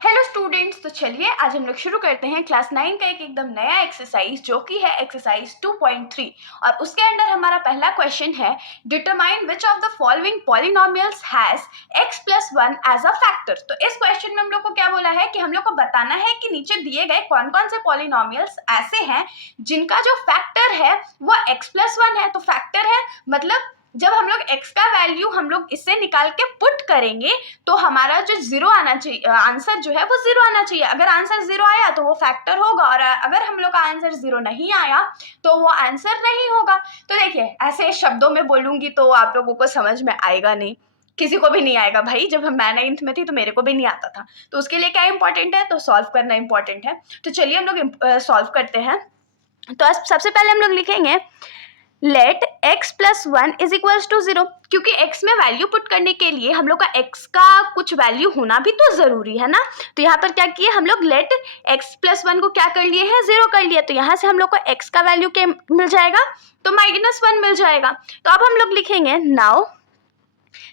Hello students, तो चलिए आज हम लोग शुरू करते हैं क्लास 9 का एक एकदम नया एक्सरसाइज जो कि है एक्सरसाइज 2.3 और उसके अंदर हमारा पहला क्वेश्चन है determine which of the following polynomials has x plus 1 as a factor. तो इस क्वेश्चन में हम लोग को क्या बोला है कि हम लोग को बताना है कि नीचे दिए गए कौन कौन से पॉलिनोमियल्स ऐसे हैं जिनका जो फैक्टर है वो x प्लस 1 है। तो फैक्टर है मतलब जब हम लोग x का वैल्यू हम लोग इससे निकाल के पुट करेंगे तो हमारा जो जीरो आना चाहिए, आंसर जो है वो जीरो आना चाहिए। अगर आंसर जीरो आया तो वो फैक्टर होगा और अगर हम लोग का आंसर जीरो नहीं आया तो वो आंसर नहीं होगा। तो देखिए ऐसे शब्दों में बोलूंगी तो आप लोगों को समझ में आएगा नहीं, किसी को भी नहीं आएगा भाई। जब मैं 9th में थी तो मेरे को भी नहीं आता था। तो उसके लिए क्या इंपॉर्टेंट है, तो सॉल्व करना इंपॉर्टेंट है। तो चलिए हम लोग सॉल्व करते हैं। तो सबसे पहले हम लोग लिखेंगे let x plus 1 is equals to 0, क्योंकि x में वैल्यू पुट करने के लिए हम लोग का x का कुछ वैल्यू होना भी तो जरूरी है ना। तो यहाँ पर क्या किए हम लोग, लेट x प्लस 1 को क्या कर लिए हैं, 0 कर लिया। तो यहाँ से हम लोग को x का वैल्यू क्या मिल जाएगा, तो -1 मिल जाएगा। तो अब हम लोग लिखेंगे नाउ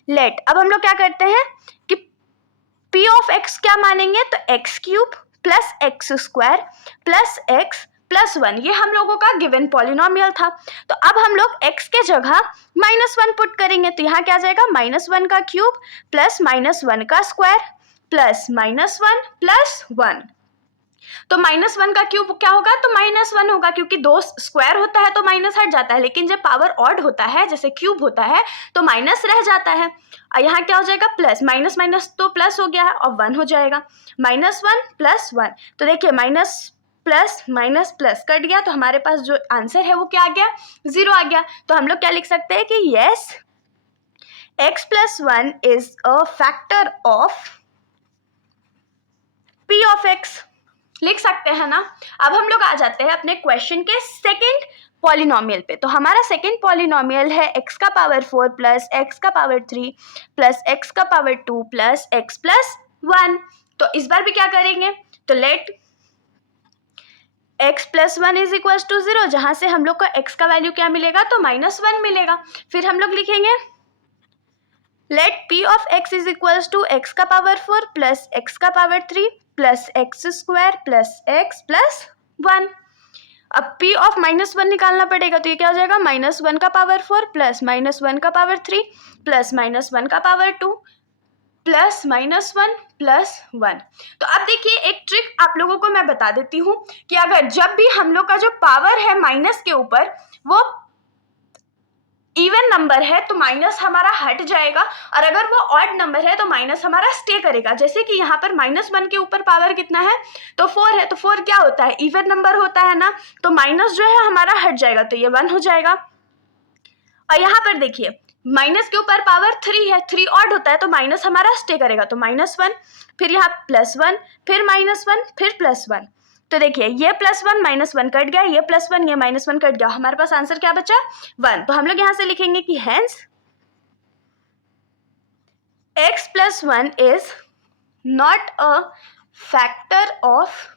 लेट, अब हम लोग क्या करते हैं कि p ऑफ x क्या मानेंगे, तो x cube plus x square plus x plus 1, ये हम लोगों का गिवन पॉलिनोमियल था। तो अब हम लोग x के जगह -1 पुट करेंगे। तो यहाँ क्या आ जाएगा, -1 का क्यूब प्लस -1 का स्क्वायर प्लस -1 प्लस 1। तो -1 का क्यूब क्या होगा, तो -1 होगा, क्योंकि दो स्क्वायर होता है तो माइनस हट जाता है, लेकिन जब पावर ऑड होता है जैसे क्यूब होता है तो माइनस रह जाता है। और यहाँ क्या हो जाएगा, प्लस माइनस माइनस तो प्लस हो गया है और 1 हो जाएगा, -1 प्लस 1। तो देखिए minus plus minus plus cut गया, तो हमारे पास जो आंसर है वो क्या आ गया, 0 आ गया। तो हम लोग क्या लिख सकते हैं कि yes x plus 1 is a factor of p of x, लिख सकते हैं ना। अब हम लोग आ जाते हैं अपने क्वेश्चन के सेकंड पॉलिनोमियल पे। तो हमारा सेकंड पॉलिनोमियल है x का पावर 4 प्लस x का पावर 3 प्लस x का पावर 2 प्लस x प्लस 1। तो इस बार भी क्या करेंगे, तो let x plus 1 is equal to 0, जहां से हम लोग का x का वैल्यू क्या मिलेगा, तो -1 मिलेगा। फिर हम लोग लिखेंगे let p of x is equal to x का पावर 4 प्लस x का power 3 plus x square plus x plus 1। अब p ऑफ -1 निकालना पड़ेगा, तो ये क्या हो जाएगा, -1 का पावर 4 प्लस -1 का पावर 3 प्लस -1 का पावर 2 प्लस -1 प्लस 1। तो अब देखिए एक ट्रिक आप लोगों को मैं बता देती हूँ कि अगर जब भी हम लोग का जो पावर है माइनस के ऊपर वो इवन नंबर है तो माइनस हमारा हट जाएगा, और अगर वो ऑड नंबर है तो माइनस हमारा स्टे करेगा। जैसे कि यहाँ पर -1 के ऊपर पावर कितना है, तो 4 है, तो 4 क्या होता है, इवन नंबर होता है ना, तो माइनस जो है हमारा हट जाएगा, तो ये 1 हो जाएगा। और यहाँ पर देखिए माइनस के ऊपर पावर 3 है, 3 ऑड होता है तो माइनस हमारा स्टे करेगा, तो -1, फिर यहाँ +1, फिर -1, फिर +1। तो देखिए ये +1 -1 कट गया, ये +1 ये -1 कट गया, हमारे पास आंसर क्या बचा, 1। तो हम लोग यहाँ से लिखेंगे कि hence x plus 1 is not a factor of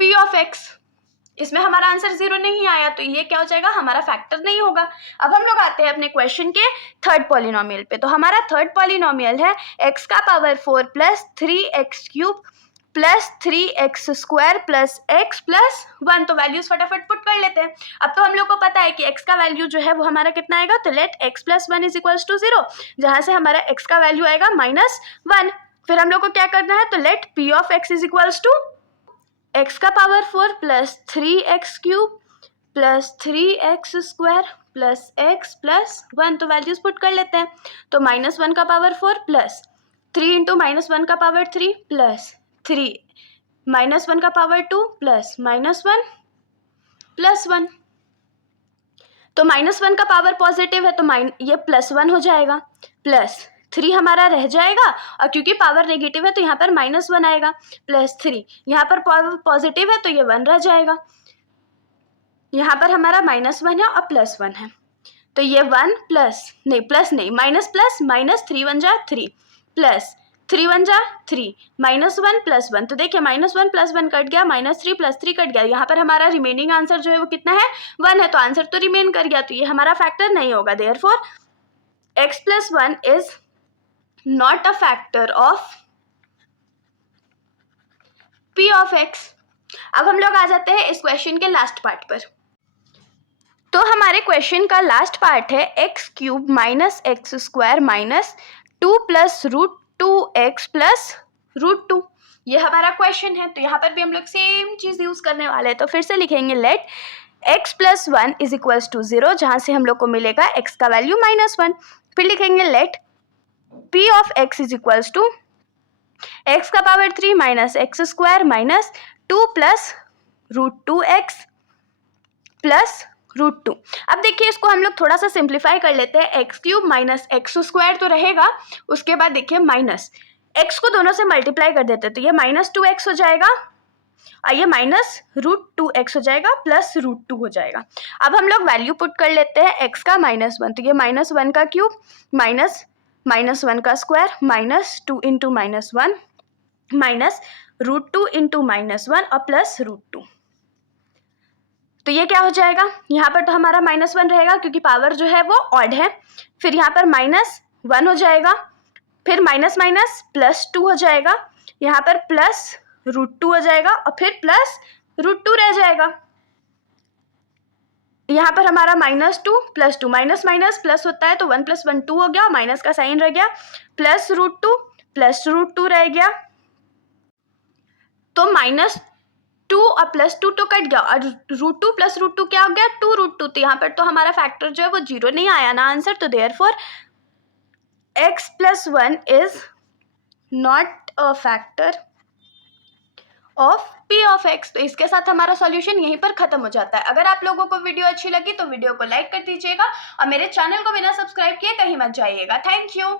p of x। इसमें हमारा आंसर 0 नहीं आया, तो ये क्या हो जाएगा, हमारा फैक्टर नहीं होगा। अब हम लोग आते हैं अपने क्वेश्चन के थर्ड पॉलिनोमियल पे। तो हमारा थर्ड पॉलिनोमियल है x का power 4 plus 3x cube plus 3x square plus x plus 1। तो वैल्यूज फटाफट पुट कर लेते हैं। अब तो हम लोग को पता है कि x का वैल्यू जो है वो हमारा कितना आएगा, तो let x plus 1 is equals to 0, जहां से हमारा x का वैल्यू आएगा -1। फिर हम लोग को क्या करना है, तो let p of x is equals to x का power 4 plus 3x cube plus 3x square plus x plus 1। तो वैल्यूज पुट कर लेते हैं। तो -1 का पावर 4 प्लस 3 इंटू -1 का पावर 3 प्लस 3 -1 का पावर 2 प्लस -1 प्लस 1। तो -1 का पावर पॉजिटिव है तो ये +1 हो जाएगा, प्लस 3 हमारा रह जाएगा, और क्योंकि पावर नेगेटिव है तो यहाँ पर -1 आएगा, प्लस 3 यहाँ पर पावर पॉजिटिव है तो ये 1 रह जाएगा। यहाँ पर हमारा -1 है और +1 है, तो ये 1 प्लस नहीं प्लस नहीं माइनस प्लस -3 1 जा 3 प्लस 3 1 जा 3 -1 प्लस 1। तो देखिए -1 प्लस 1 कट गया, -3 प्लस 3 कट गया, यहाँ पर हमारा रिमेनिंग आंसर जो है वो कितना है, 1 है, तो आंसर तो रिमेन कर गया, तो ये हमारा फैक्टर नहीं होगा। Therefore x plus 1 is not a factor of p of x। अब हम लोग आ जाते हैं इस क्वेश्चन के लास्ट पार्ट पर। तो हमारे क्वेश्चन का लास्ट पार्ट है x cube minus x square minus 2 plus root 2x plus root 2। ये हमारा क्वेश्चन है। तो यहाँ पर भी हम लोग सेम चीज यूज करने वाले हैं। तो फिर से लिखेंगे let x plus 1 is equals to 0, जहाँ से हम लोग को मिलेगा x का वैल्यू -1। फिर लिखेंगे let p of x is equals to x का power 3 minus x square minus 2 plus root 2x plus root 2। अब देखिए इसको हम लोग थोड़ा सा सिंप्लीफाई कर लेते हैं। X cube minus x square तो रहेगा, उसके बाद देखिए माइनस एक्स को दोनों से मल्टीप्लाई कर देते हैं, तो ये -2x हो जाएगा और ये माइनस रूट 2x हो जाएगा प्लस रूट 2 हो जाएगा। अब हम लोग वैल्यू पुट कर लेते हैं x का -1, तो ये -1 का क्यूब माइनस -1 का square minus 2 into -1 minus root 2 into -1 और प्लस रूट 2। तो ये क्या हो जाएगा, यहाँ पर तो हमारा -1 रहेगा क्योंकि पावर जो है वो ऑड है। फिर यहाँ पर -1 हो जाएगा, फिर माइनस माइनस प्लस 2 हो जाएगा, यहाँ पर प्लस रूट 2 हो जाएगा और फिर प्लस रूट 2 रह जाएगा। यहाँ पर हमारा -2 प्लस 2 माइनस माइनस प्लस होता है, तो 1 + 1 2 हो गया, माइनस का साइन रह गया, प्लस रूट 2 प्लस रूट 2 रह गया। तो -2 और +2 तो कट गया और रूट 2 प्लस रूट 2 क्या हो गया 2 रूट 2। तो यहाँ पर तो हमारा फैक्टर जो है वो 0 नहीं आया ना आंसर। तो therefore x + 1 is not a factor of p of x। तो इसके साथ हमारा सॉल्यूशन यहीं पर खत्म हो जाता है। अगर आप लोगों को वीडियो अच्छी लगी तो वीडियो को लाइक कर दीजिएगा और मेरे चैनल को बिना सब्सक्राइब किए कहीं मत जाइएगा। Thank you.